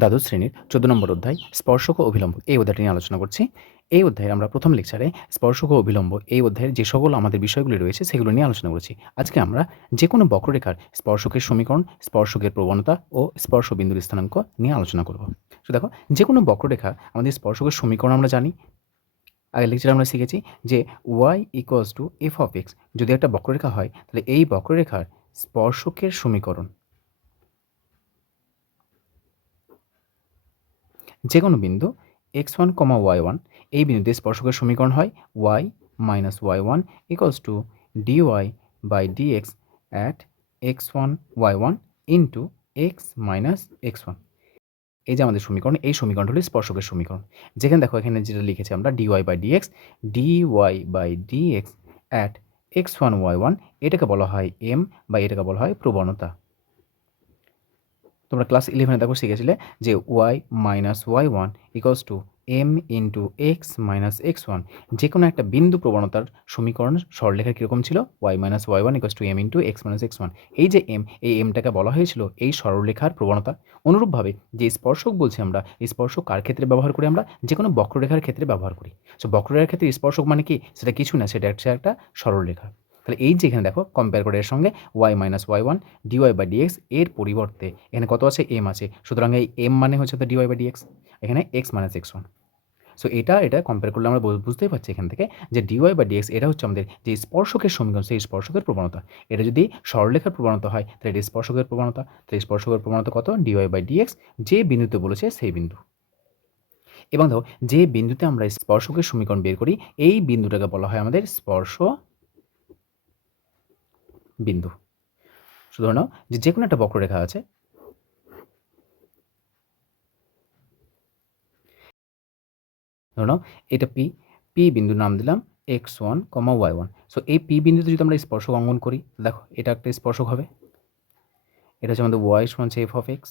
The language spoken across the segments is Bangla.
দ্বাদশ শ্রেণির চোদ্দ নম্বর অধ্যায় স্পর্শক ও এই অধ্যায়টি নিয়ে আলোচনা করছি। এই অধ্যায়ে আমরা প্রথম লেকচারে স্পর্শক ও এই অধ্যায়ের যে সকল আমাদের বিষয়গুলি রয়েছে সেগুলো নিয়ে আলোচনা করেছি। আজকে আমরা যে কোনো বক্ররেখার স্পর্শকের সমীকরণ, স্পর্শকের প্রবণতা ও স্পর্শ বিন্দুর স্থানাঙ্ক নিয়ে আলোচনা করব। তো দেখো যে কোনো বক্ররেখা আমাদের স্পর্শকের সমীকরণ আমরা জানি। আগের লেকচারে আমরা শিখেছি যে y equals to f of x যদি একটা বক্ররেখা হয়, তাহলে এই বক্ররেখার স্পর্শকের সমীকরণ যে কোনো বিন্দু x one comma y one, এই বিন্দুতে স্পর্শকের সমীকরণ হয় y minus y one equals to d y by d x at x one y one into x minus x one. এই যে আমাদের সমীকরণ, এই সমীকরণটা হলো স্পর্শকের সমীকরণ। যেখানে দেখো এখানে যেটা লিখেছি আমরা d y by d x d y by d x at x one y one, এটাকে বলা হয় এম বা এটাকে বলা হয় প্রবণতা। তোমরা ক্লাস ইলেভেনে দেখো শিখেছিলে যে y minus y one equals to m into x minus x one যে কোনো একটা বিন্দু প্রবণতার সমীকরণ সরলেখা কীরকম ছিল? Y minus y one equals to m into x minus x one এই যে এম এই এমটাকে বলা হয়েছিল এই সরলরেখার প্রবণতা। অনুরূপভাবে যে স্পর্শক বলছি আমরা স্পর্শক কার ক্ষেত্রে ব্যবহার করি আমরা? যে কোনো বক্ররেখার ক্ষেত্রে ব্যবহার করি। সো বক্ররেখার ক্ষেত্রে স্পর্শক মানে কি? সেটা কিছু না, সেটা হচ্ছে একটা সরলরেখা। তাহলে এই যে এখানে দেখো কম্পেয়ার করে এর সঙ্গে y minus y one d y by d x এর পরিবর্তে এখানে কত আছে? এম আছে। সুতরাং এই এম মানে হচ্ছে তো d y by d x এখানে x minus x one so এটা এটা কম্পেয়ার করলে আমরা বুঝতেই পারছি এখান থেকে যে ডিওয়াই বা ডিএক্স এটা হচ্ছে আমাদের যে স্পর্শকের সমীকরণ, সেই স্পর্শকের প্রবণতা। এটা যদি সরলেখার প্রবণতা হয়, তাহলে এটা স্পর্শকের প্রবণতা। তাহলে স্পর্শকের প্রবণতা কত? ডিওয়াই বাই ডিএক্স যে বিন্দুতে বলেছে সেই বিন্দু। এবং দেখো যে বিন্দুতে আমরা স্পর্শকের সমীকরণ বের করি, এই বিন্দুটাকে বলা হয় আমাদের স্পর্শ বিন্দু। ধরে নাও যে যে কোনো একটা বক্ররেখা আছে। ধরে নাও এটা পি পি বিন্দু নাম দিলাম x one comma y one so এই পি বিন্দুতে যদি আমরা স্পর্শক অঙ্কন করি, দেখো এটা একটা স্পর্শক হবে। এটা হচ্ছে আমাদের ওয়াই সমান এফ অফ এক্স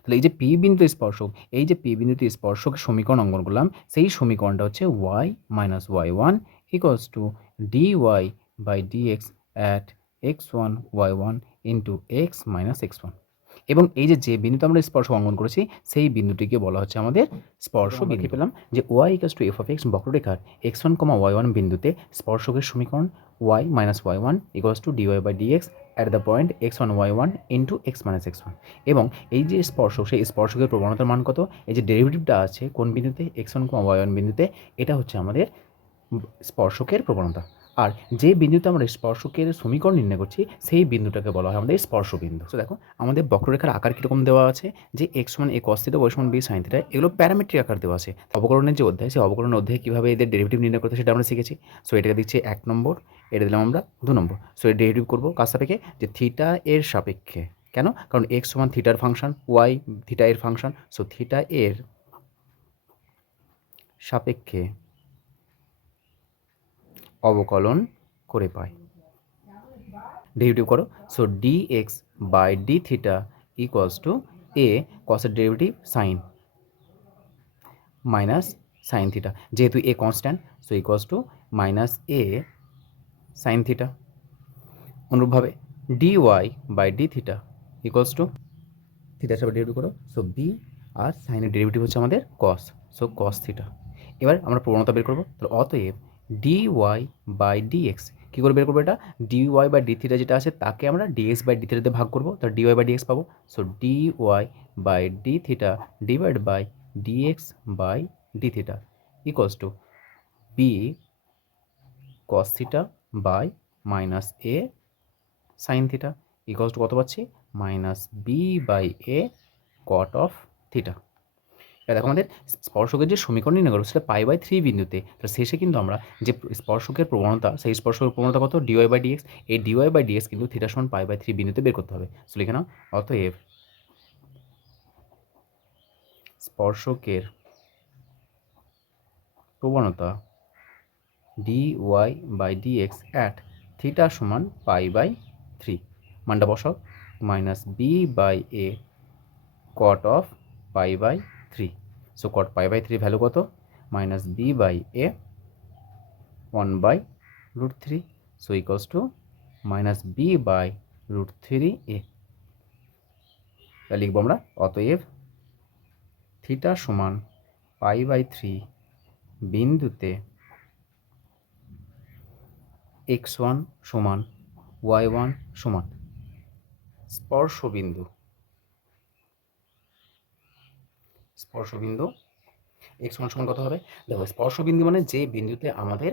তাহলে এই যে পি বিন্দু স্পর্শক, এই যে পি বিন্দুতে স্পর্শকের সমীকরণ অঙ্কন করলাম, সেই সমীকরণটা হচ্ছে y minus y one equals to d y by d x at x one y one into x minus x one. এবং এই যে যে বিন্দুতে আমরা স্পর্শ অঙ্কন করেছি সেই বিন্দুটিকে বলা হচ্ছে আমাদের স্পর্শ বিন্দু। পেলাম? যে y equals to f of x বক্ররেখার x one comma y one বিন্দুতে স্পর্শকের সমীকরণ y minus y one equals to d y by d x at the point x one y one into x minus x one. এবং এই যে স্পর্শক সেই স্পর্শকের প্রবণতার মান কত? এই যে ডেরিভেটিভটা আছে কোন বিন্দুতে? X one comma y one বিন্দুতে এটা হচ্ছে আমাদের স্পর্শকের প্রবণতা। আর যে বিন্দুতে আমরা স্পর্শকের সমীকরণ নির্ণয় করছি, সেই বিন্দুটাকে বলা হয় আমাদের স্পর্শ বিন্দু তো দেখো, আমাদের বক্ররেখার আকার কীরকম দেওয়া আছে? যে x one a cos theta y সমান বি সাইন থিটা এগুলো প্যারামেট্রিক আকার দেওয়া আছে। অবকরণের যে অধ্যায়, সেই অবকরণের অধ্যায়ে কীভাবে এদের ডেরিভেটিভ নির্ণয় করতে সেটা আমরা শিখেছি। সো এটাকে দিচ্ছি এক নম্বর, এটা দিলাম আমরা দু নম্বর। সো এর ডেরিভেটিভ করব কার সাপেক্ষে? যে থিটা এর সাপেক্ষে। কেন? কারণ এক্স সমান থিটার ফাংশন ওয়াই থিটা এর ফাংশন সো থিটা এর সাপেক্ষে অবকলন করে পাই ডেরিভেটিভ করো। So d x by d theta equals to a কসের derivative sine minus sine theta যেহেতু a constant so equals to minus a sine theta অনুরূপভাবে d y by d theta equals to থিটার সাথে ডেরিভেটিভ করো। সো বি আর সাইনের ডেরিভেটিভ হচ্ছে আমাদের কস সো কস থিটা এবার আমরা প্রবণতা বের করব। তাহলে অতএব d y by d x কী করে বের করব এটা? D y by d theta যেটা আছে, তাকে আমরা ডিএক্স বাই ডি থিটাতে ভাগ করব। তাহলে d y by d x পাবো। So d y by d theta divide by d x by d theta equals to b cos theta by minus a sine theta equals to কত পাচ্ছি? Minus b by a cot of theta এবার দেখো আমাদের স্পর্শকের যে সমীকরণ নির্ণয় করব, সেটা পাই বাই থ্রি বিন্দুতে। তো শেষে কিন্তু আমরা যে স্পর্শকের প্রবণতা, সেই স্পর্শকের প্রবণতা কত? D y by d x এই d y by d x কিন্তু থিটা সমান পাই বাই থ্রি বিন্দুতে বের করতে হবে। সো লিখে নাও, অতএব স্পর্শকের প্রবণতা d y by d x at theta সমান পাই বাই থ্রি। মানটা বসাও minus b by a cot of pi by three. So cot pi by three value কত? Minus b by a one by root three so equals to minus b by root three a লিখব আমরা, অতএব থিটা সমান পাই বাই থ্রি বিন্দুতে এক্স ওয়ান সমান ওয়াই ওয়ান সমান স্পর্শবিন্দু স্পর্শবিন্দু এক্স ওয়ান সমান কত হবে? দেখো, স্পর্শবিন্দু মানে যে বিন্দুতে আমাদের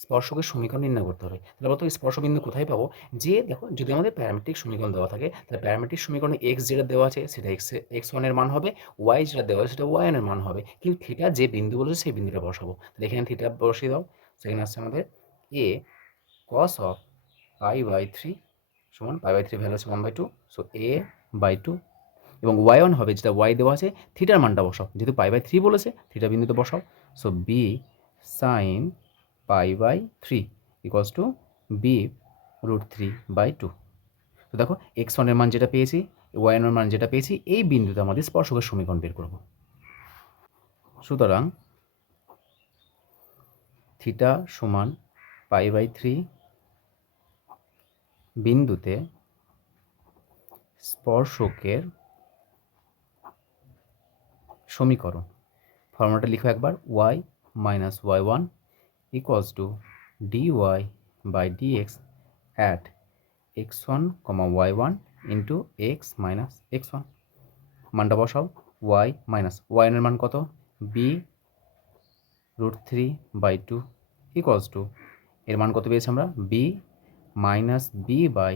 স্পর্শকের সমীকরণ নির্ণয় করতে হবে। তাহলে বলতো স্পর্শবিন্দু কোথায় পাবো? যে, দেখো, যদি আমাদের প্যারামেট্রিক সমীকরণ দেওয়া থাকে, তাহলে প্যারামেট্রিক সমীকরণে এক্স যেটা দেওয়া আছে, সেটা এক্স এক্স ওয়ানের মান হবে ওয়াই যেটা দেওয়া আছে, সেটা ওয়াই এর মান হবে। কিন্তু থিটা যে বিন্দু বলেছে, সেই বিন্দুটা বসাবো। তাহলে এখানে থিটা বসিয়ে দাও। সেখানে আসছে আমাদের a cos of pi by three সমান পাই বাই থ্রি ভ্যালু আছে one by two so a by two এবং ওয়াই ওয়ান হবে যেটা ওয়াই দেওয়া আছে থিটার মানটা বসাও। যেহেতু পাই বাই থ্রি বলেছে থিটা বিন্দুতে বসাও। So b sine pi by three equals to b root three by two তো দেখো এক্স ওয়ানের মান যেটা পেয়েছি ওয়াই ওয়ানের মান যেটা পেয়েছি, এই বিন্দুতে আমাদের স্পর্শকের সমীকরণ বের করব। সুতরাং থিটা সমান পাই বাই থ্রি বিন্দুতে স্পর্শকের সমীকরণ। ফর্মুলাটা লিখো একবার y minus y one equals to d y by d x at x one comma y one into x minus x one মানটা বসাও ওয়াই মাইনাস ওয়াইনের মান কত? B root three by two equals to এর মান কত পেয়েছি আমরা? B minus b by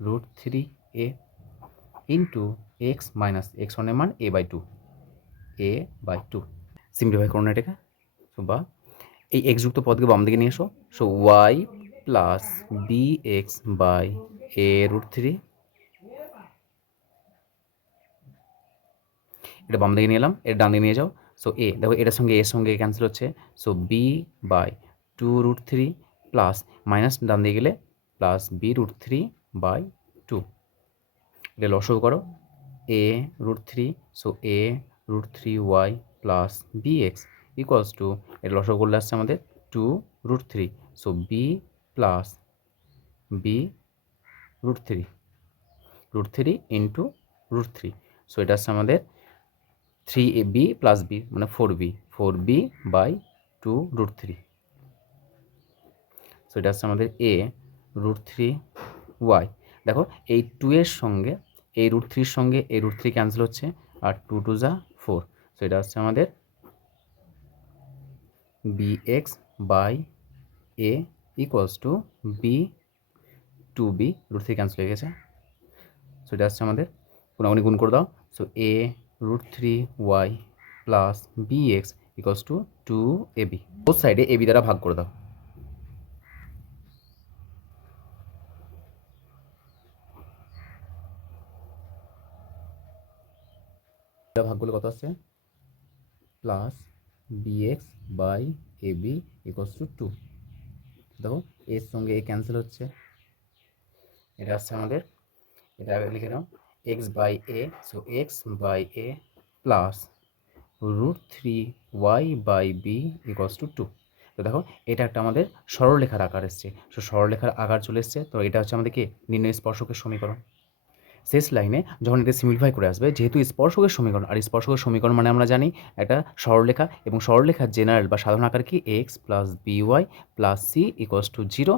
root three a into x minus x ওয়ানের মান a by two a by two simplify করুন এটাকে। সো বা এই এক্স যুক্ত পদকে বাম দিকে নিয়ে এসো। So y plus b x by a root three এটা বাম দিকে নিয়ে এলাম। এটা ডান দিকে নিয়ে যাও। সো এ দেখো এটার সঙ্গে এর সঙ্গে ক্যান্সেল হচ্ছে। So b by two root three plus minus ডান দিয়ে গেলে plus b root three by two এটা লসও করো। A root three so a root three y plus b x equals to এর লসও করলে আসছে আমাদের two root three so b plus b root three root three into root three so এটা আসছে আমাদের three a b plus b মানে four b four b by two root three so এটা হচ্ছে আমাদের এ রুট থ্রি ওয়াই দেখো এই টু এর সঙ্গে, এই রুট থ্রির সঙ্গে এই রুট থ্রি ক্যান্সেল হচ্ছে, আর টু টু যা ফোর সো এটা হচ্ছে আমাদের b x by a equals to b two b root three cancel হয়ে গেছে। সো এটা হচ্ছে আমাদের কোনাগুনি গুণ করে দাও। So a root three y plus b x equals to two a b both সাইডে এ বি দ্বারা ভাগ করে দাও। ভাগগুলো কত আসছে? Plus b x by a b equals to two দেখো, এর সঙ্গে এ ক্যান্সেল হচ্ছে। এটা আসছে আমাদের। এটা লিখে নাও। X by a so x by a plus root three y by b equals to two তো দেখো, এটা একটা আমাদের সরলরেখার আকার এসছে। সো সরলরেখার আকার চলে এসছে। তো এটা হচ্ছে আমাদের কি? নির্ণয় স্পর্শকের সমীকরণ। শেষ লাইনে যখন এটা সিম্পলিফাই করে আসবে, যেহেতু স্পর্শকের সমীকরণ, আর স্পর্শকের সমীকরণ মানে আমরা জানি একটা সরলরেখা এবং সরলরেখার জেনারেল বা সাধারণ আকার কি? X plus b y plus c equals to zero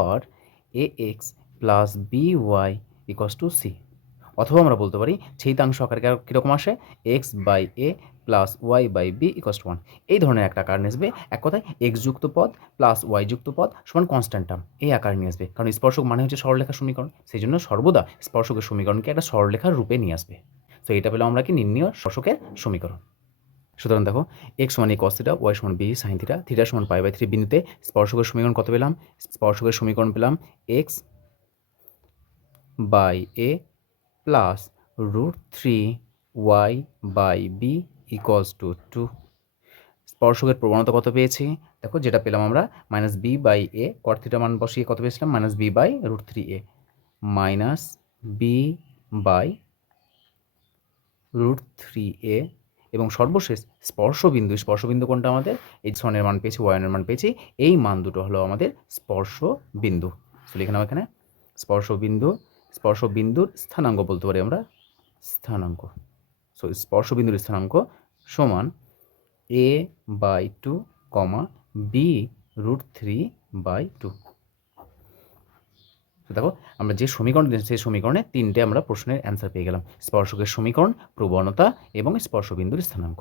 or a x plus b y equals to c অথবা আমরা বলতে পারি ছেদাংশ আকার কীরকম আসে? X by a plus y by b equals to one এই ধরনের একটা আকার নিয়ে আসবে। এক কথায় এক্স যুক্ত পদ প্লাস ওয়াই যুক্ত পদ সমান কনস্ট্যান্ট টার্ম এই আকার নিয়ে আসবে। কারণ স্পর্শক মানে হচ্ছে সরলরেখার সমীকরণ। সেই জন্য সর্বদা স্পর্শকের সমীকরণকে একটা সরলরেখার রূপে নিয়ে আসবে। তো এটা পেলাম আমরা কি নির্ণয় স্পর্শকের সমীকরণ। সুতরাং দেখো এক্স সমান এ কস ওয়াই সমান বি সাইন থিটা থিটা সমান পাই বাই থ্রি বিন্দুতে স্পর্শকের সমীকরণ কত পেলাম? স্পর্শকের সমীকরণ পেলাম x by a plus root three y by b equals to two স্পর্শকের প্রবণতা কত পেয়েছি? দেখো, যেটা পেলাম আমরা minus b by a cot theta মান বসিয়ে কত পেয়েছিলাম? Minus b by root three a minus b by root three a এবং সর্বশেষ স্পর্শবিন্দু স্পর্শবিন্দু কোনটা আমাদের? এই সনের মান পেয়েছি ওয়ানের মান পেয়েছি, এই মান দুটো হলো আমাদের স্পর্শবিন্দু। তো লিখে নাও এখানে, স্পর্শবিন্দু স্পর্শবিন্দুর স্থানাঙ্ক বলতে পারি আমরা, স্থানাঙ্ক। সো স্পর্শবিন্দুর স্থানাঙ্ক সমান a by two comma b root three by two দেখো, আমরা যে সমীকরণ সেই সমীকরণে তিনটে আমরা প্রশ্নের অ্যান্সার পেয়ে গেলাম। স্পর্শকের সমীকরণ, প্রবণতা এবং স্পর্শবিন্দুর স্থানাঙ্ক।